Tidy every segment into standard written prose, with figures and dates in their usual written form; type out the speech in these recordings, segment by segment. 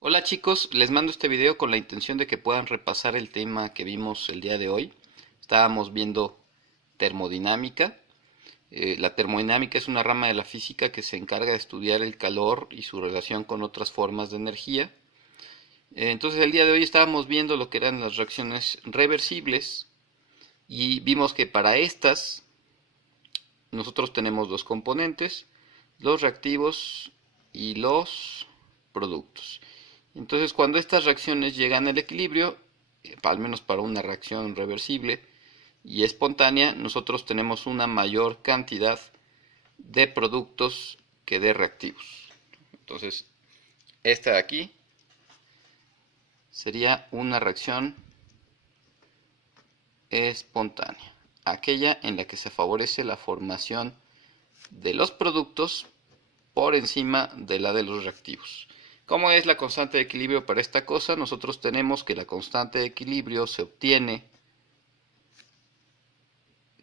Hola chicos, les mando este video con la intención de que puedan repasar el tema que vimos el día de hoy. Estábamos viendo termodinámica. La termodinámica es una rama de la física que se encarga de estudiar el calor y su relación con otras formas de energía. Entonces el día de hoy estábamos viendo lo que eran las reacciones reversibles y vimos que para estas nosotros tenemos dos componentes, los reactivos y los productos. Entonces, cuando estas reacciones llegan al equilibrio, al menos para una reacción reversible y espontánea, nosotros tenemos una mayor cantidad de productos que de reactivos. Entonces, esta de aquí sería una reacción espontánea, aquella en la que se favorece la formación de los productos por encima de la de los reactivos. ¿Cómo es la constante de equilibrio para esta cosa? Nosotros tenemos que la constante de equilibrio se obtiene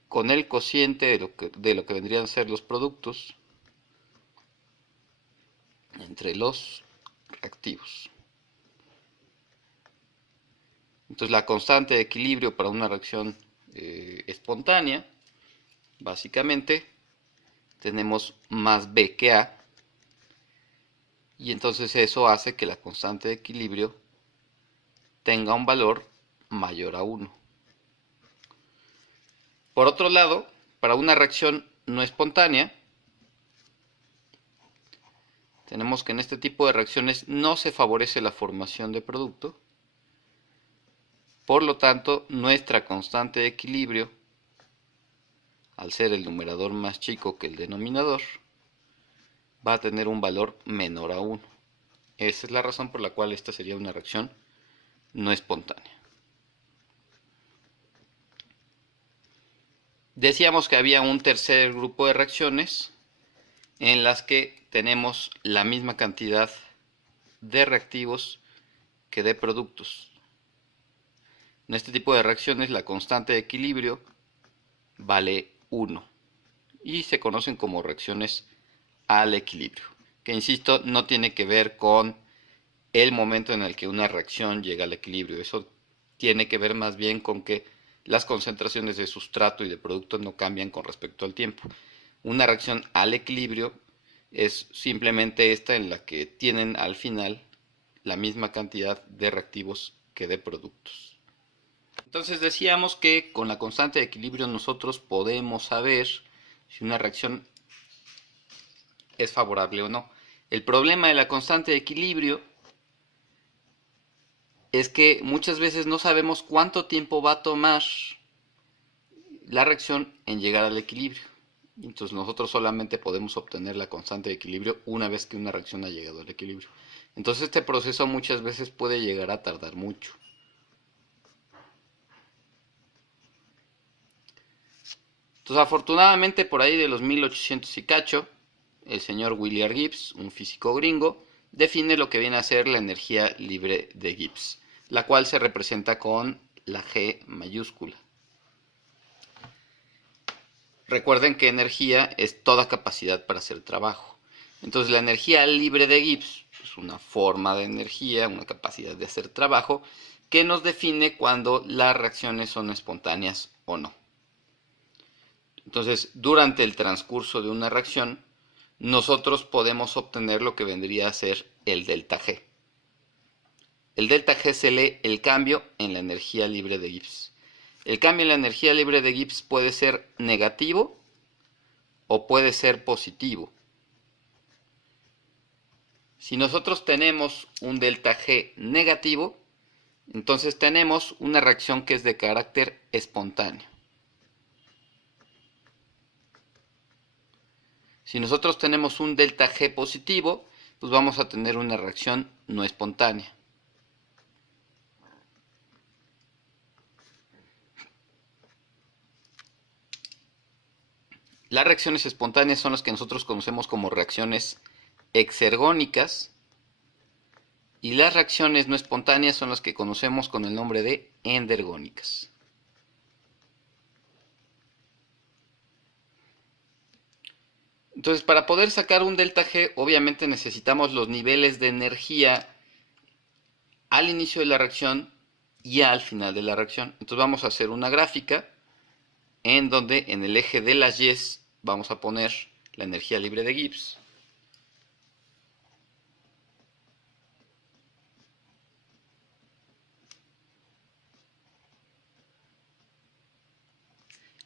con el cociente de lo que vendrían a ser los productos entre los reactivos. Entonces la constante de equilibrio para una reacción espontánea, básicamente, tenemos más B que A, y entonces eso hace que la constante de equilibrio tenga un valor mayor a 1. Por otro lado, para una reacción no espontánea, tenemos que en este tipo de reacciones no se favorece la formación de producto. Por lo tanto, nuestra constante de equilibrio, al ser el numerador más chico que el denominador, va a tener un valor menor a 1. Esa es la razón por la cual esta sería una reacción no espontánea. Decíamos que había un tercer grupo de reacciones en las que tenemos la misma cantidad de reactivos que de productos. En este tipo de reacciones la constante de equilibrio vale 1 y se conocen como reacciones al equilibrio, que insisto no tiene que ver con el momento en el que una reacción llega al equilibrio. Eso tiene que ver más bien con que las concentraciones de sustrato y de producto no cambian con respecto al tiempo. Una reacción al equilibrio es simplemente esta en la que tienen al final la misma cantidad de reactivos que de productos. Entonces decíamos que con la constante de equilibrio nosotros podemos saber si una reacción es favorable o no. El problema de la constante de equilibrio es que muchas veces no sabemos cuánto tiempo va a tomar la reacción en llegar al equilibrio. Entonces nosotros solamente podemos obtener la constante de equilibrio una vez que una reacción ha llegado al equilibrio. Entonces este proceso muchas veces puede llegar a tardar mucho. Entonces afortunadamente por ahí de los 1800 y cacho, el señor William Gibbs, un físico gringo, define lo que viene a ser la energía libre de Gibbs, la cual se representa con la G mayúscula. Recuerden que energía es toda capacidad para hacer trabajo. Entonces la energía libre de Gibbs es una forma de energía, una capacidad de hacer trabajo, que nos define cuando las reacciones son espontáneas o no. Entonces, durante el transcurso de una reacción, nosotros podemos obtener lo que vendría a ser el delta G. El delta G se lee el cambio en la energía libre de Gibbs. El cambio en la energía libre de Gibbs puede ser negativo o puede ser positivo. Si nosotros tenemos un delta G negativo, entonces tenemos una reacción que es de carácter espontáneo. Si nosotros tenemos un delta G positivo, pues vamos a tener una reacción no espontánea. Las reacciones espontáneas son las que nosotros conocemos como reacciones exergónicas y las reacciones no espontáneas son las que conocemos con el nombre de endergónicas. Entonces, para poder sacar un delta G, obviamente necesitamos los niveles de energía al inicio de la reacción y al final de la reacción. Entonces vamos a hacer una gráfica en donde en el eje de las Y's vamos a poner la energía libre de Gibbs.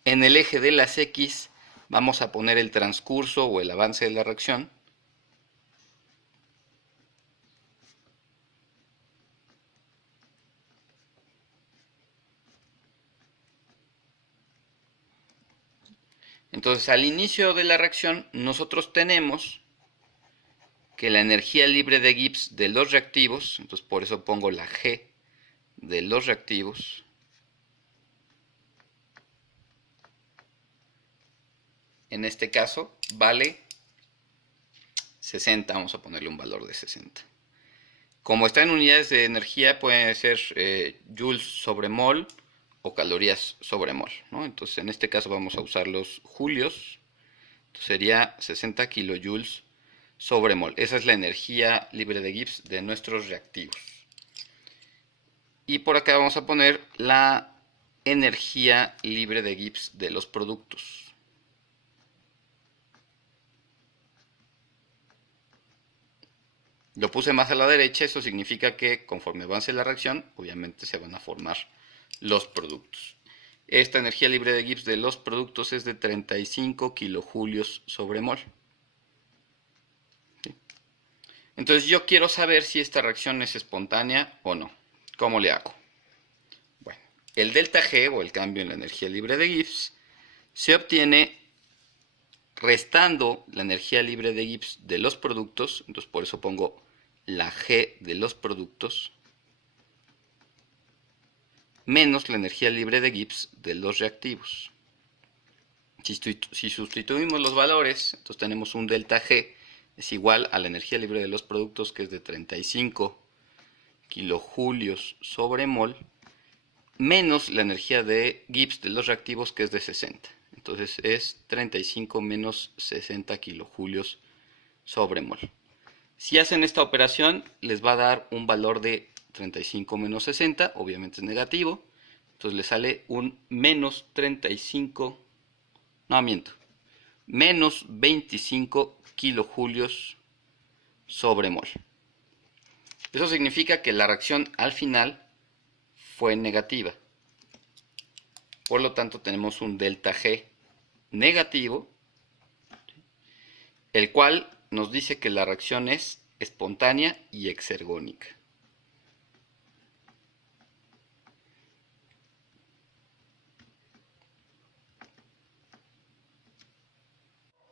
En el eje de las X vamos a poner el transcurso o el avance de la reacción. Entonces, al inicio de la reacción, nosotros tenemos que la energía libre de Gibbs de los reactivos, entonces por eso pongo la G de los reactivos, en este caso vale 60, vamos a ponerle un valor de 60. Como está en unidades de energía, puede ser joules sobre mol o calorías sobre mol, ¿no? Entonces en este caso vamos a usar los julios. Entonces sería 60 kilojoules sobre mol. Esa es la energía libre de Gibbs de nuestros reactivos. Y por acá vamos a poner la energía libre de Gibbs de los productos. Lo puse más a la derecha, eso significa que conforme avance la reacción, obviamente se van a formar los productos. Esta energía libre de Gibbs de los productos es de 35 kilojulios sobre mol. ¿Sí? Entonces yo quiero saber si esta reacción es espontánea o no. ¿Cómo le hago? Bueno, el delta G, o el cambio en la energía libre de Gibbs, se obtiene restando la energía libre de Gibbs de los productos. Entonces por eso pongo la G de los productos menos la energía libre de Gibbs de los reactivos. Si sustituimos los valores, entonces tenemos un delta G es igual a la energía libre de los productos, que es de 35 kilojulios sobre mol, menos la energía de Gibbs de los reactivos, que es de 60. Entonces es 35 menos 60 kilojulios sobre mol. Si hacen esta operación, les va a dar un valor de 35 menos 60, obviamente es negativo. Entonces les sale un menos 35, no miento, menos 25 kilojulios sobre mol. Eso significa que la reacción al final fue negativa. Por lo tanto, tenemos un delta G negativo, el cual nos dice que la reacción es espontánea y exergónica.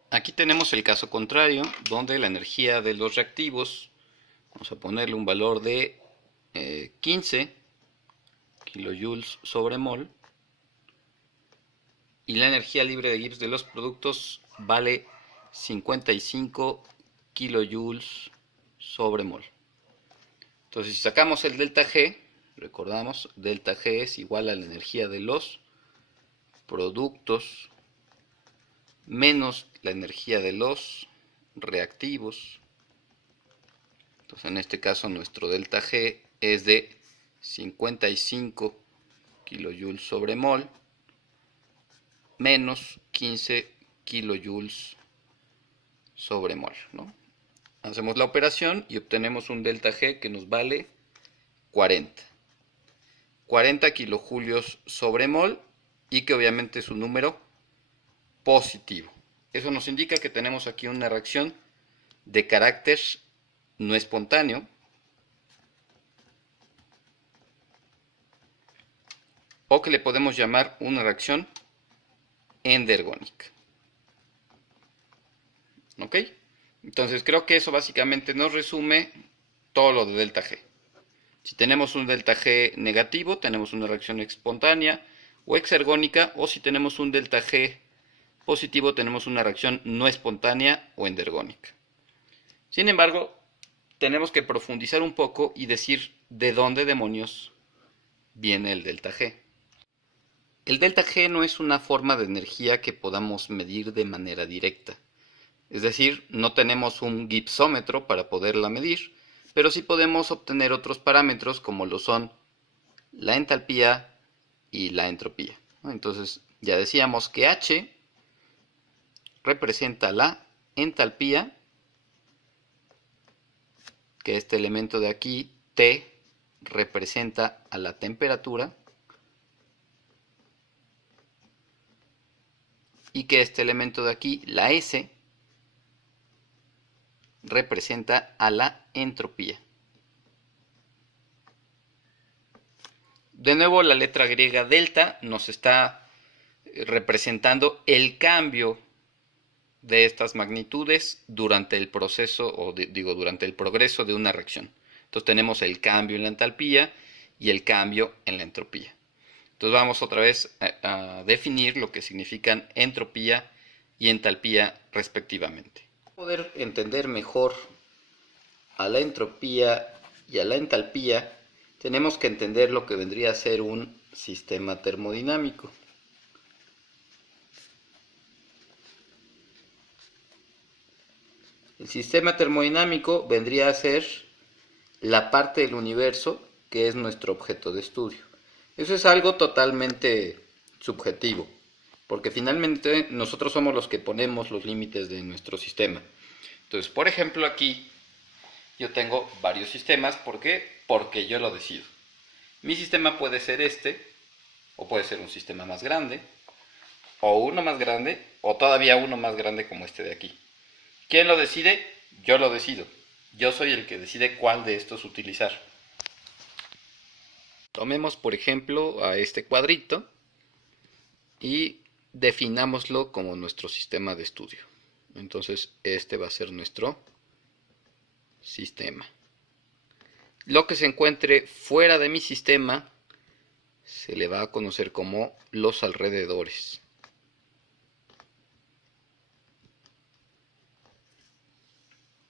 Aquí tenemos el caso contrario, donde la energía de los reactivos, vamos a ponerle un valor de 15 kilojoules sobre mol, y la energía libre de Gibbs de los productos vale 55 kilojoules sobre mol. Entonces, si sacamos el delta G, recordamos, delta G es igual a la energía de los productos menos la energía de los reactivos. Entonces, en este caso, nuestro delta G es de 55 kilojoules sobre mol menos 15 kilojoules sobre mol, ¿no? Hacemos la operación y obtenemos un delta G que nos vale 40. 40 kilojulios sobre mol, y que obviamente es un número positivo. Eso nos indica que tenemos aquí una reacción de carácter no espontáneo, o que le podemos llamar una reacción endergónica. ¿Ok? Entonces creo que eso básicamente nos resume todo lo de delta G. Si tenemos un delta G negativo, tenemos una reacción espontánea o exergónica, o si tenemos un delta G positivo, tenemos una reacción no espontánea o endergónica. Sin embargo, tenemos que profundizar un poco y decir de dónde demonios viene el delta G. El delta G no es una forma de energía que podamos medir de manera directa. Es decir, no tenemos un gibsómetro para poderla medir, pero sí podemos obtener otros parámetros como lo son la entalpía y la entropía. Entonces ya decíamos que H representa la entalpía, que este elemento de aquí, T, representa a la temperatura, y que este elemento de aquí, la S, representa a la entropía. De nuevo, la letra griega delta nos está representando el cambio de estas magnitudes durante el proceso, o durante el progreso de una reacción. Entonces tenemos el cambio en la entalpía y el cambio en la entropía. Entonces vamos otra vez a definir lo que significan entropía y entalpía respectivamente. Para poder entender mejor a la entropía y a la entalpía, tenemos que entender lo que vendría a ser un sistema termodinámico. El sistema termodinámico vendría a ser la parte del universo que es nuestro objeto de estudio. Eso es algo totalmente subjetivo, porque finalmente nosotros somos los que ponemos los límites de nuestro sistema. Entonces, por ejemplo, aquí yo tengo varios sistemas. ¿Por qué? Porque yo lo decido. Mi sistema puede ser este, o puede ser un sistema más grande, o uno más grande, o todavía uno más grande como este de aquí. ¿Quién lo decide? Yo lo decido. Yo soy el que decide cuál de estos utilizar. Tomemos, por ejemplo, a este cuadrito y definámoslo como nuestro sistema de estudio. Entonces, este va a ser nuestro sistema. Lo que se encuentre fuera de mi sistema se le va a conocer como los alrededores.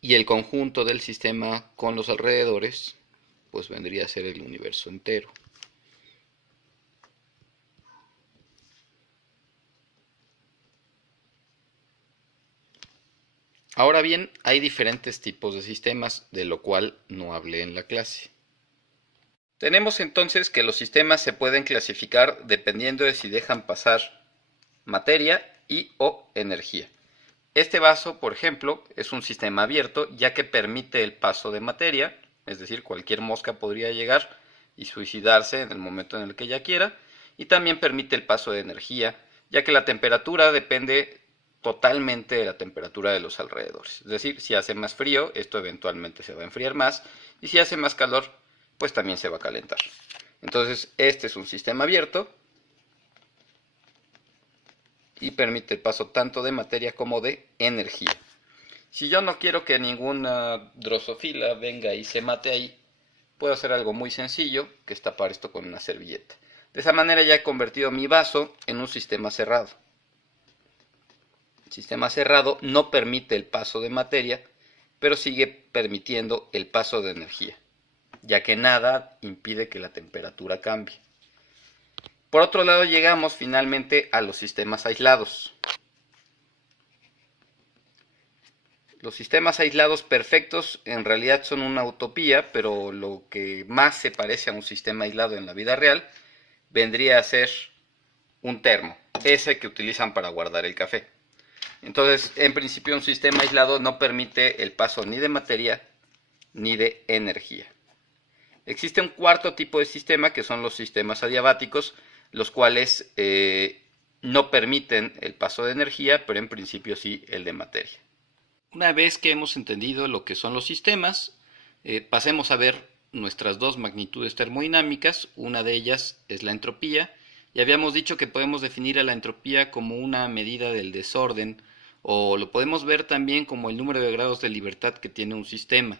Y el conjunto del sistema con los alrededores, pues vendría a ser el universo entero. Ahora bien, hay diferentes tipos de sistemas, de lo cual no hablé en la clase. Tenemos entonces que los sistemas se pueden clasificar dependiendo de si dejan pasar materia y o energía. Este vaso, por ejemplo, es un sistema abierto, ya que permite el paso de materia, es decir, cualquier mosca podría llegar y suicidarse en el momento en el que ella quiera, y también permite el paso de energía, ya que la temperatura depende totalmente de la temperatura de los alrededores. Es decir, si hace más frío, esto eventualmente se va a enfriar más, y si hace más calor, pues también se va a calentar. Entonces, este es un sistema abierto y permite el paso tanto de materia como de energía. Si yo no quiero que ninguna drosofila venga y se mate ahí, puedo hacer algo muy sencillo, que es tapar esto con una servilleta. De esa manera ya he convertido mi vaso en un sistema cerrado. El sistema cerrado no permite el paso de materia, pero sigue permitiendo el paso de energía, ya que nada impide que la temperatura cambie. Por otro lado, llegamos finalmente a los sistemas aislados. Los sistemas aislados perfectos en realidad son una utopía, pero lo que más se parece a un sistema aislado en la vida real vendría a ser un termo, ese que utilizan para guardar el café. Entonces, en principio, un sistema aislado no permite el paso ni de materia ni de energía. Existe un cuarto tipo de sistema, que son los sistemas adiabáticos, los cuales no permiten el paso de energía, pero en principio sí el de materia. Una vez que hemos entendido lo que son los sistemas, pasemos a ver nuestras dos magnitudes termodinámicas. Una de ellas es la entropía, y habíamos dicho que podemos definir a la entropía como una medida del desorden, o lo podemos ver también como el número de grados de libertad que tiene un sistema.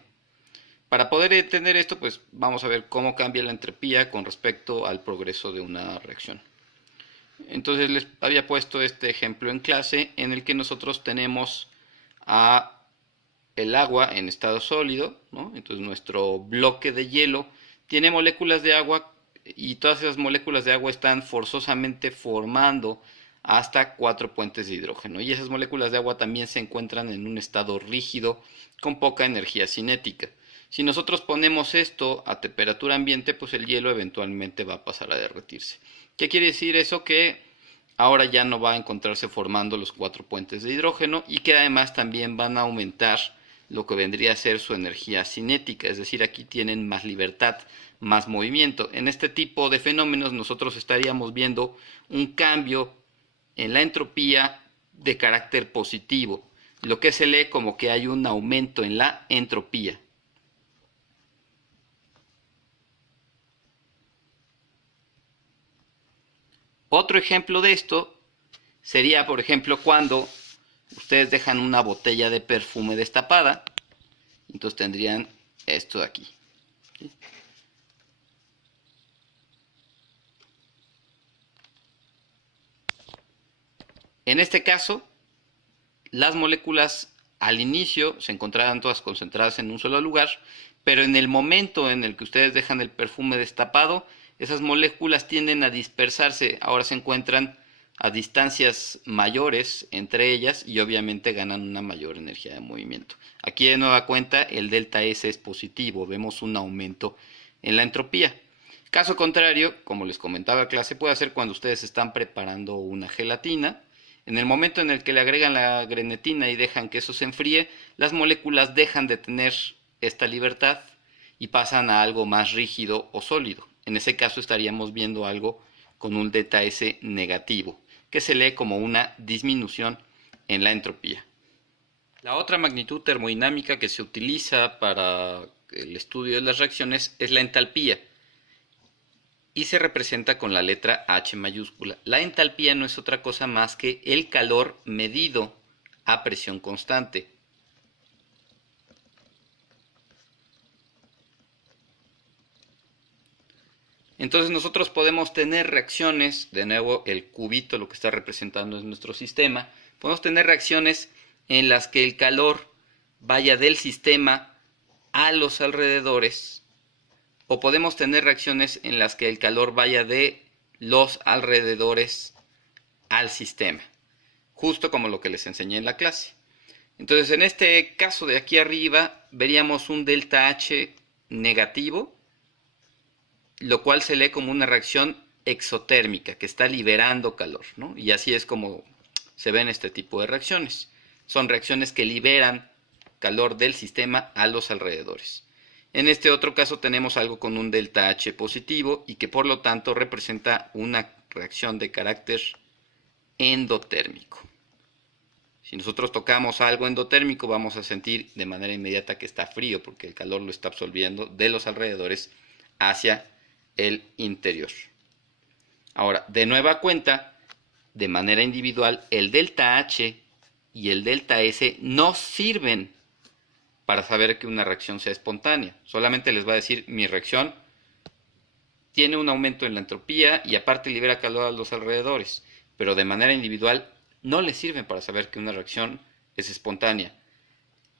Para poder entender esto, pues vamos a ver cómo cambia la entropía con respecto al progreso de una reacción. Entonces les había puesto este ejemplo en clase, en el que nosotros tenemos a el agua en estado sólido, ¿no? Entonces nuestro bloque de hielo tiene moléculas de agua, y todas esas moléculas de agua están forzosamente formando hasta 4 puentes de hidrógeno, y esas moléculas de agua también se encuentran en un estado rígido con poca energía cinética. Si nosotros ponemos esto a temperatura ambiente, pues el hielo eventualmente va a pasar a derretirse. ¿Qué quiere decir eso? Que ahora ya no va a encontrarse formando los 4 puentes de hidrógeno y que además también van a aumentar lo que vendría a ser su energía cinética, es decir, aquí tienen más libertad, más movimiento. En este tipo de fenómenos nosotros estaríamos viendo un cambio en la entropía de carácter positivo, lo que se lee como que hay un aumento en la entropía. Otro ejemplo de esto sería, por ejemplo, cuando ustedes dejan una botella de perfume destapada. Entonces tendrían esto de aquí. ¿Sí? En este caso, las moléculas al inicio se encontrarán todas concentradas en un solo lugar, pero en el momento en el que ustedes dejan el perfume destapado, esas moléculas tienden a dispersarse. Ahora se encuentran a distancias mayores entre ellas y obviamente ganan una mayor energía de movimiento. Aquí de nueva cuenta el delta S es positivo, vemos un aumento en la entropía. Caso contrario, como les comentaba la clase, puede ser cuando ustedes están preparando una gelatina. En el momento en el que le agregan la grenetina y dejan que eso se enfríe, las moléculas dejan de tener esta libertad y pasan a algo más rígido o sólido. En ese caso estaríamos viendo algo con un delta S negativo, que se lee como una disminución en la entropía. La otra magnitud termodinámica que se utiliza para el estudio de las reacciones es la entalpía y se representa con la letra H mayúscula. La entalpía no es otra cosa más que el calor medido a presión constante. Entonces nosotros podemos tener reacciones, de nuevo el cubito lo que está representando es nuestro sistema, podemos tener reacciones en las que el calor vaya del sistema a los alrededores, o podemos tener reacciones en las que el calor vaya de los alrededores al sistema, justo como lo que les enseñé en la clase. Entonces en este caso de aquí arriba veríamos un delta H negativo, lo cual se lee como una reacción exotérmica, que está liberando calor, ¿no? Y así es como se ven este tipo de reacciones. Son reacciones que liberan calor del sistema a los alrededores. En este otro caso tenemos algo con un delta H positivo y que por lo tanto representa una reacción de carácter endotérmico. Si nosotros tocamos algo endotérmico vamos a sentir de manera inmediata que está frío porque el calor lo está absorbiendo de los alrededores hacia el interior. Ahora, de nueva cuenta, de manera individual, el delta H y el delta S no sirven para saber que una reacción sea espontánea. Solamente les va a decir, mi reacción tiene un aumento en la entropía y aparte libera calor a los alrededores. Pero de manera individual no les sirven para saber que una reacción es espontánea.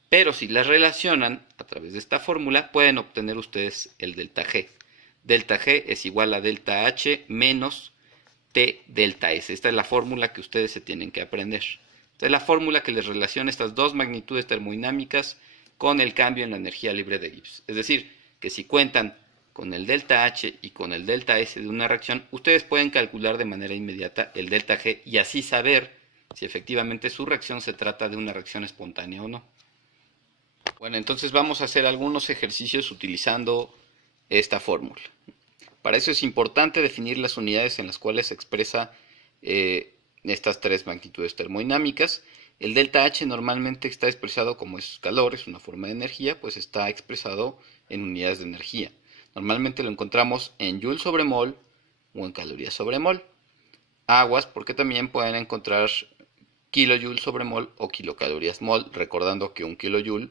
Pero si las relacionan a través de esta fórmula, pueden obtener ustedes el delta G. Delta G es igual a delta H menos T delta S. Esta es la fórmula que ustedes se tienen que aprender. Esta es la fórmula que les relaciona estas dos magnitudes termodinámicas con el cambio en la energía libre de Gibbs. Es decir, que si cuentan con el delta H y con el delta S de una reacción, ustedes pueden calcular de manera inmediata el delta G y así saber si efectivamente su reacción se trata de una reacción espontánea o no. Bueno, entonces vamos a hacer algunos ejercicios utilizando esta fórmula. Para eso es importante definir las unidades en las cuales se expresa estas tres magnitudes termodinámicas. El delta H normalmente está expresado como es calor, es una forma de energía, pues está expresado en unidades de energía. Normalmente lo encontramos en joule sobre mol o en calorías sobre mol. Aguas, porque también pueden encontrar kilojoule sobre mol o kilocalorías mol, recordando que un kilojoule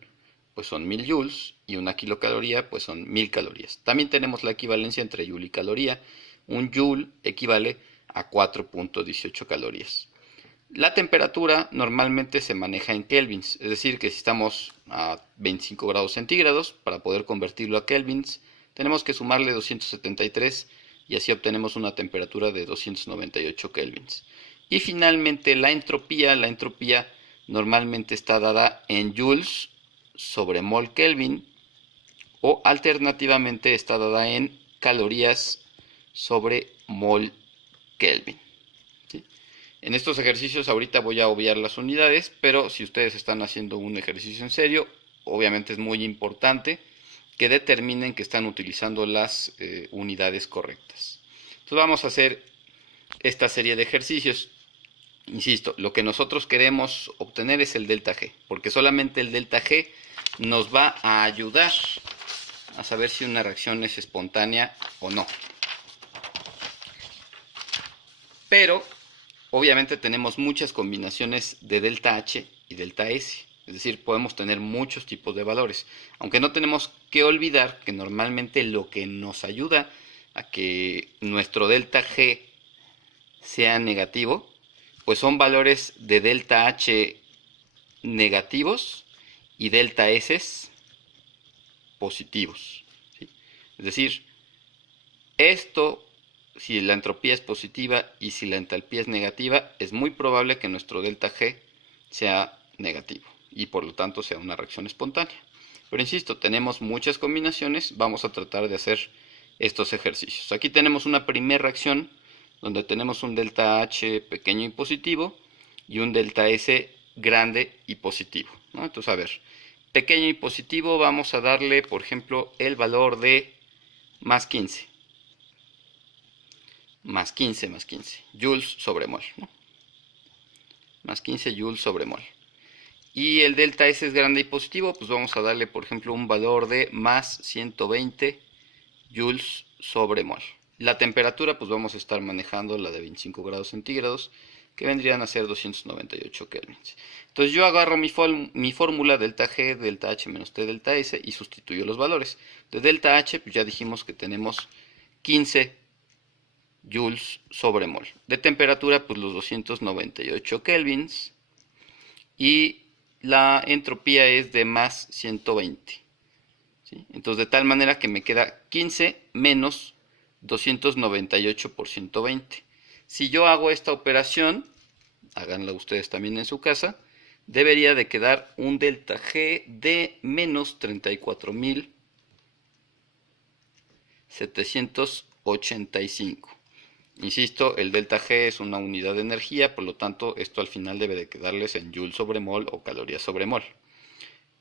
pues son 1000 joules y una kilocaloría pues son 1000 calorías. También tenemos la equivalencia entre joule y caloría. Un joule equivale a 4.18 calorías. La temperatura normalmente se maneja en kelvins, es decir que si estamos a 25 grados centígrados, para poder convertirlo a kelvins, tenemos que sumarle 273 y así obtenemos una temperatura de 298 kelvins. Y finalmente la entropía normalmente está dada en joules sobre mol Kelvin o alternativamente está dada en calorías sobre mol Kelvin. ¿Sí? En estos ejercicios ahorita voy a obviar las unidades, pero si ustedes están haciendo un ejercicio en serio, obviamente es muy importante que determinen que están utilizando las unidades correctas. Entonces vamos a hacer esta serie de ejercicios. Insisto, lo que nosotros queremos obtener es el delta G, porque solamente el delta G nos va a ayudar a saber si una reacción es espontánea o no. Pero obviamente tenemos muchas combinaciones de delta H y delta S. Es decir, podemos tener muchos tipos de valores. Aunque no tenemos que olvidar que normalmente lo que nos ayuda a que nuestro delta G sea negativo, pues son valores de delta H negativos y delta S positivos. ¿Sí? Es decir, esto, si la entropía es positiva y si la entalpía es negativa, es muy probable que nuestro delta G sea negativo y por lo tanto sea una reacción espontánea. Pero insisto, tenemos muchas combinaciones, vamos a tratar de hacer estos ejercicios. Aquí tenemos una primera reacción donde tenemos un delta H pequeño y positivo y un delta S grande y positivo, ¿no? Entonces, a ver, pequeño y positivo vamos a darle, por ejemplo, el valor de más 15. Más 15 joules sobre mol, ¿no? Más 15 joules sobre mol. Y el delta S es grande y positivo, pues vamos a darle, por ejemplo, un valor de más 120 joules sobre mol. La temperatura, pues vamos a estar manejando la de 25 grados centígrados, que vendrían a ser 298 kelvins. Entonces yo agarro mi fórmula delta G, delta H menos T, delta S y sustituyo los valores. De delta H, pues ya dijimos que tenemos 15 joules sobre mol. De temperatura, pues los 298 kelvins. Y la entropía es de más 120. ¿Sí? Entonces, de tal manera que me queda 15 menos 298 por 120. Si yo hago esta operación, háganla ustedes también en su casa, debería de quedar un delta G de menos 34.785. Insisto, el delta G es una unidad de energía, por lo tanto, esto al final debe de quedarles en joule sobre mol o calorías sobre mol.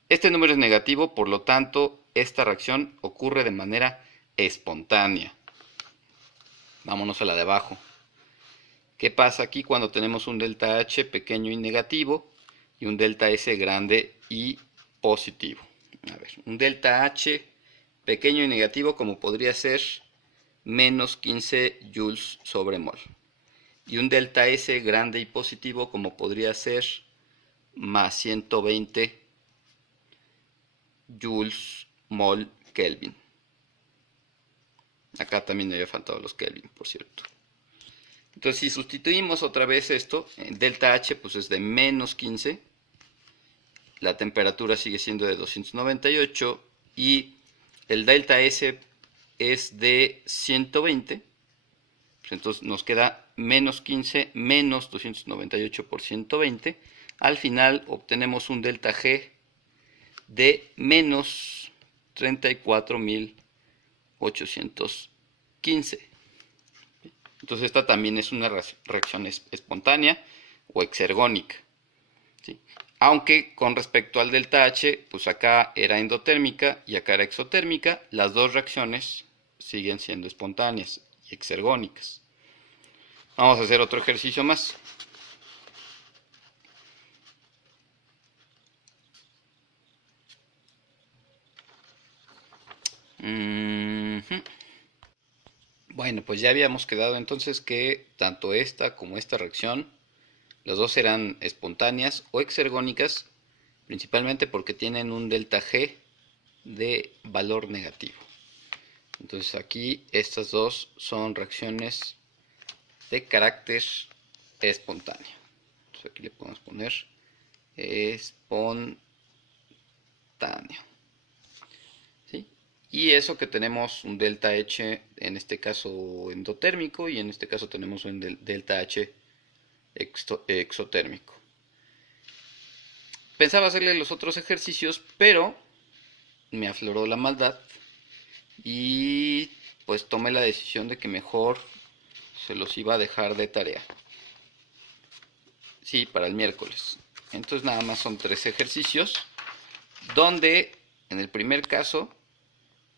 Este número es negativo, por lo tanto, esta reacción ocurre de manera espontánea. Vámonos a la de abajo. ¿Qué pasa aquí cuando tenemos un delta H pequeño y negativo y un delta S grande y positivo? A ver, un delta H pequeño y negativo como podría ser menos 15 joules sobre mol. Y un delta S grande y positivo como podría ser más 120 joules mol Kelvin. Acá también me había faltado los Kelvin, por cierto. Entonces, si sustituimos otra vez esto, delta H pues es de menos 15, la temperatura sigue siendo de 298 y el delta S es de 120, pues entonces nos queda menos 15 menos 298 por 120. Al final obtenemos un delta G de menos 34.815. Entonces esta también es una reacción espontánea o exergónica, ¿sí? Aunque con respecto al delta H, pues acá era endotérmica y acá era exotérmica, las dos reacciones siguen siendo espontáneas y exergónicas. Vamos a hacer otro ejercicio más. Bueno, pues ya habíamos quedado entonces que tanto esta como esta reacción, las dos eran espontáneas o exergónicas, principalmente porque tienen un delta G de valor negativo. Entonces aquí estas dos son reacciones de carácter espontáneo. Entonces aquí le podemos poner espontáneo. ¿Sí? Y eso que tenemos un delta H, en este caso endotérmico, y en este caso tenemos un delta H exotérmico. Pensaba hacerle los otros ejercicios, pero me afloró la maldad y pues tomé la decisión de que mejor se los iba a dejar de tarea. Sí, para el miércoles. Entonces nada más son 3 ejercicios, donde en el primer caso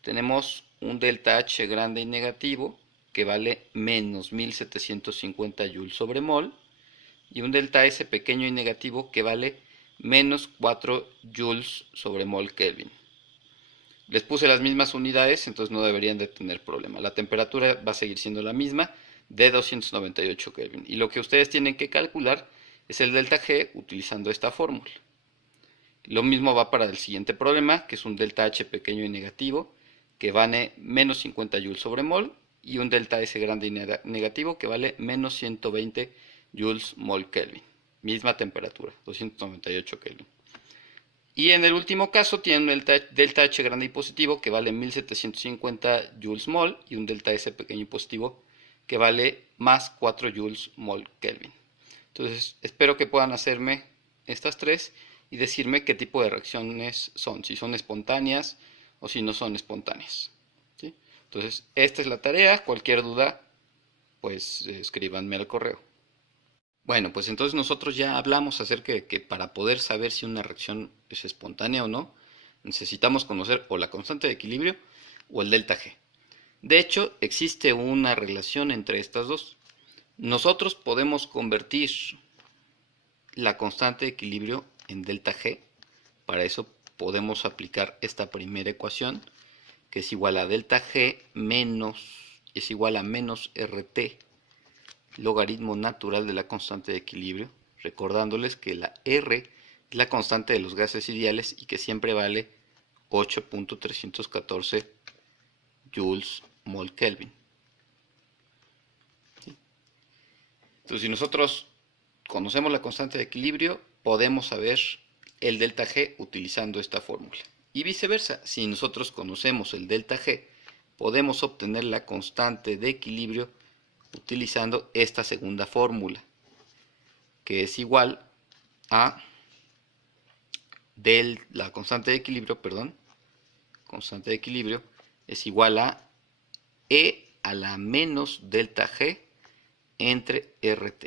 tenemos un delta H grande y negativo que vale menos 1750 joules sobre mol, y un delta S pequeño y negativo que vale menos 4 joules sobre mol Kelvin. Les puse las mismas unidades, entonces no deberían de tener problema. La temperatura va a seguir siendo la misma, de 298 Kelvin. Y lo que ustedes tienen que calcular es el delta G utilizando esta fórmula. Lo mismo va para el siguiente problema, que es un delta H pequeño y negativo, que vale menos 50 joules sobre mol, y un delta S grande y negativo, que vale menos 120 joules mol Kelvin. Misma temperatura, 298 Kelvin. Y en el último caso tiene un delta H grande y positivo que vale 1750 joules mol y un delta S pequeño y positivo que vale más 4 joules mol Kelvin. Entonces espero que puedan hacerme estas 3 y decirme qué tipo de reacciones son, si son espontáneas o si no son espontáneas. ¿Sí? Entonces esta es la tarea, cualquier duda pues escríbanme al correo. Bueno, pues entonces nosotros ya hablamos acerca de que para poder saber si una reacción es espontánea o no, necesitamos conocer o la constante de equilibrio o el delta G. De hecho, existe una relación entre estas dos. Nosotros podemos convertir la constante de equilibrio en delta G. Para eso podemos aplicar esta primera ecuación, que es igual a delta G es igual a menos RT logaritmo natural de la constante de equilibrio, recordándoles que la R es la constante de los gases ideales y que siempre vale 8.314 joules mol Kelvin. ¿Sí? Entonces, si nosotros conocemos la constante de equilibrio, podemos saber el delta G utilizando esta fórmula. Y viceversa, si nosotros conocemos el delta G, podemos obtener la constante de equilibrio utilizando esta segunda fórmula, que es igual a la constante de equilibrio, constante de equilibrio es igual a E a la menos delta G entre RT.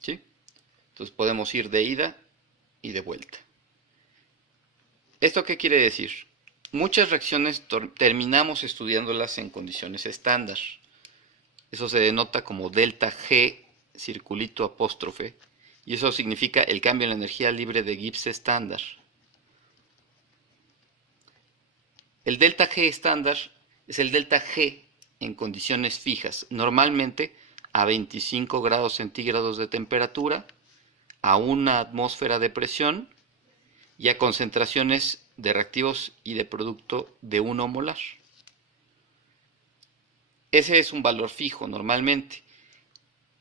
¿Sí? Entonces podemos ir de ida y de vuelta. ¿Esto qué quiere decir? Muchas reacciones terminamos estudiándolas en condiciones estándar. Eso se denota como delta G, circulito apóstrofe, y eso significa el cambio en la energía libre de Gibbs estándar. El delta G estándar es el delta G en condiciones fijas, normalmente a 25 grados centígrados de temperatura, a una atmósfera de presión y a concentraciones de reactivos y de producto de 1 molar. Ese es un valor fijo normalmente.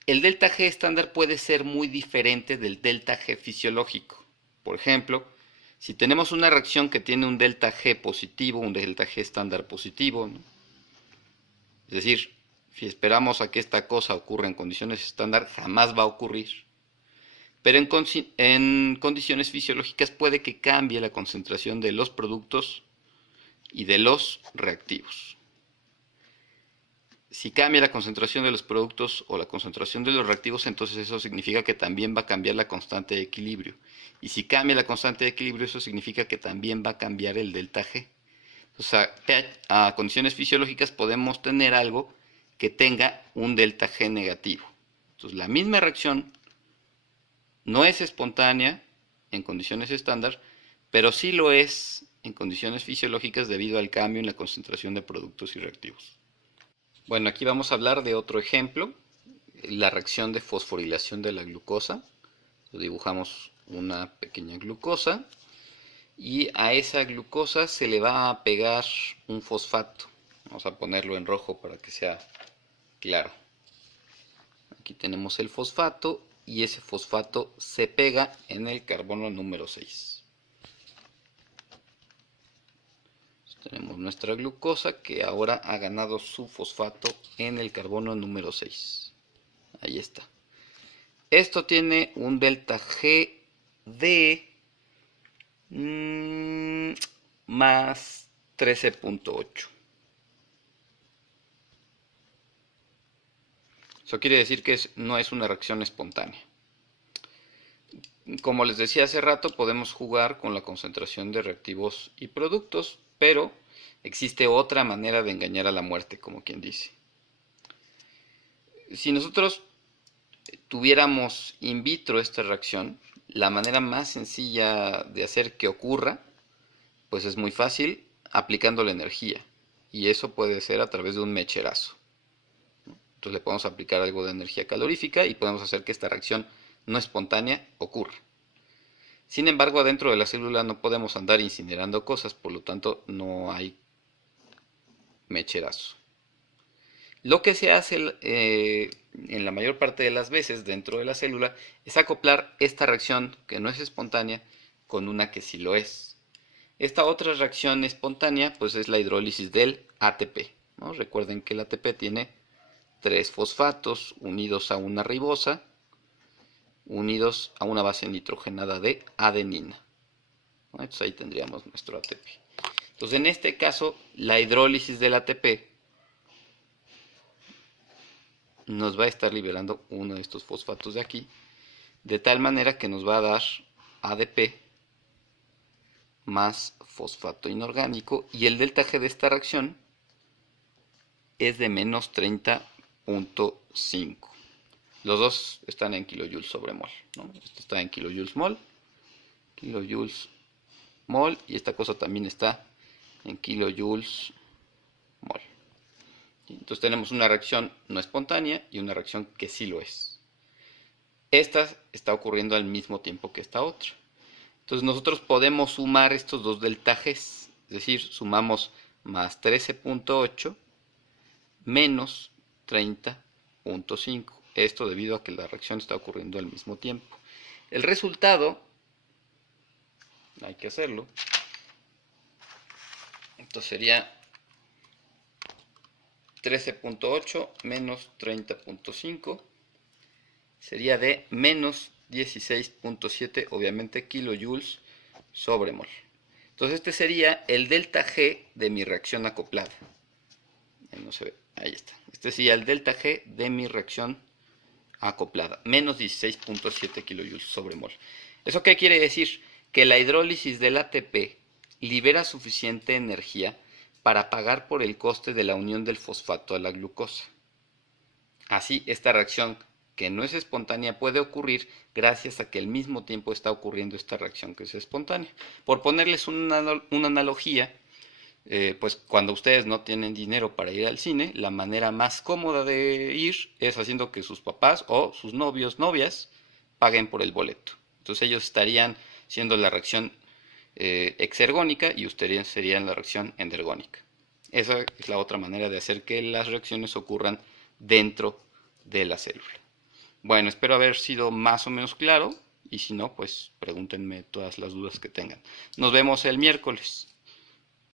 El delta G estándar puede ser muy diferente del delta G fisiológico. Por ejemplo, si tenemos una reacción que tiene un delta G positivo, un delta G estándar positivo, ¿no? Es decir, si esperamos a que esta cosa ocurra en condiciones estándar, jamás va a ocurrir. Pero en condiciones fisiológicas puede que cambie la concentración de los productos y de los reactivos. Si cambia la concentración de los productos o la concentración de los reactivos, entonces eso significa que también va a cambiar la constante de equilibrio. Y si cambia la constante de equilibrio, eso significa que también va a cambiar el delta G. O sea, a condiciones fisiológicas podemos tener algo que tenga un delta G negativo. Entonces la misma reacción no es espontánea en condiciones estándar, pero sí lo es en condiciones fisiológicas debido al cambio en la concentración de productos y reactivos. Bueno, aquí vamos a hablar de otro ejemplo, la reacción de fosforilación de la glucosa. Dibujamos una pequeña glucosa y a esa glucosa se le va a pegar un fosfato. Vamos a ponerlo en rojo para que sea claro. Aquí tenemos el fosfato y ese fosfato se pega en el carbono número 6. Tenemos nuestra glucosa que ahora ha ganado su fosfato en el carbono número 6. Ahí está. Esto tiene un delta G de más 13.8. Eso quiere decir que no es una reacción espontánea. Como les decía hace rato, podemos jugar con la concentración de reactivos y productos, pero existe otra manera de engañar a la muerte, como quien dice. Si nosotros tuviéramos in vitro esta reacción, la manera más sencilla de hacer que ocurra, pues es muy fácil, aplicando la energía. Y eso puede ser a través de un mecherazo. Entonces le podemos aplicar algo de energía calorífica y podemos hacer que esta reacción no espontánea ocurra. Sin embargo, adentro de la célula no podemos andar incinerando cosas, por lo tanto no hay mecherazo. Lo que se hace en la mayor parte de las veces dentro de la célula es acoplar esta reacción que no es espontánea con una que sí lo es. Esta otra reacción espontánea pues es la hidrólisis del ATP, ¿no? Recuerden que el ATP tiene 3 fosfatos unidos a una ribosa, unidos a una base nitrogenada de adenina. Entonces ahí tendríamos nuestro ATP. Entonces en este caso la hidrólisis del ATP nos va a estar liberando uno de estos fosfatos de aquí, de tal manera que nos va a dar ADP más fosfato inorgánico, y el delta G de esta reacción es de menos 30.5. Los dos están en kilojoules sobre mol, ¿no? Esto está en kilojoules mol, y esta cosa también está en kilojoules mol. Entonces tenemos una reacción no espontánea y una reacción que sí lo es. Esta está ocurriendo al mismo tiempo que esta otra. Entonces nosotros podemos sumar estos dos deltajes, es decir, sumamos más 13.8 menos 30.5. Esto debido a que la reacción está ocurriendo al mismo tiempo. El resultado, hay que hacerlo, entonces sería 13.8 menos 30.5 sería de menos 16.7, obviamente, kilojoules sobre mol. Entonces este sería el delta G de mi reacción acoplada. No se ve, ahí está. Este sería el delta G de mi reacción acoplada, menos 16.7 kilojoules sobre mol. ¿Eso qué quiere decir? Que la hidrólisis del ATP libera suficiente energía para pagar por el coste de la unión del fosfato a la glucosa. Así, esta reacción que no es espontánea puede ocurrir gracias a que al mismo tiempo está ocurriendo esta reacción que es espontánea. Por ponerles una analogía, pues cuando ustedes no tienen dinero para ir al cine, la manera más cómoda de ir es haciendo que sus papás o sus novios, novias, paguen por el boleto. Entonces ellos estarían siendo la reacción exergónica y ustedes serían la reacción endergónica. Esa es la otra manera de hacer que las reacciones ocurran dentro de la célula. Bueno, espero haber sido más o menos claro, y si no, pues pregúntenme todas las dudas que tengan. Nos vemos el miércoles.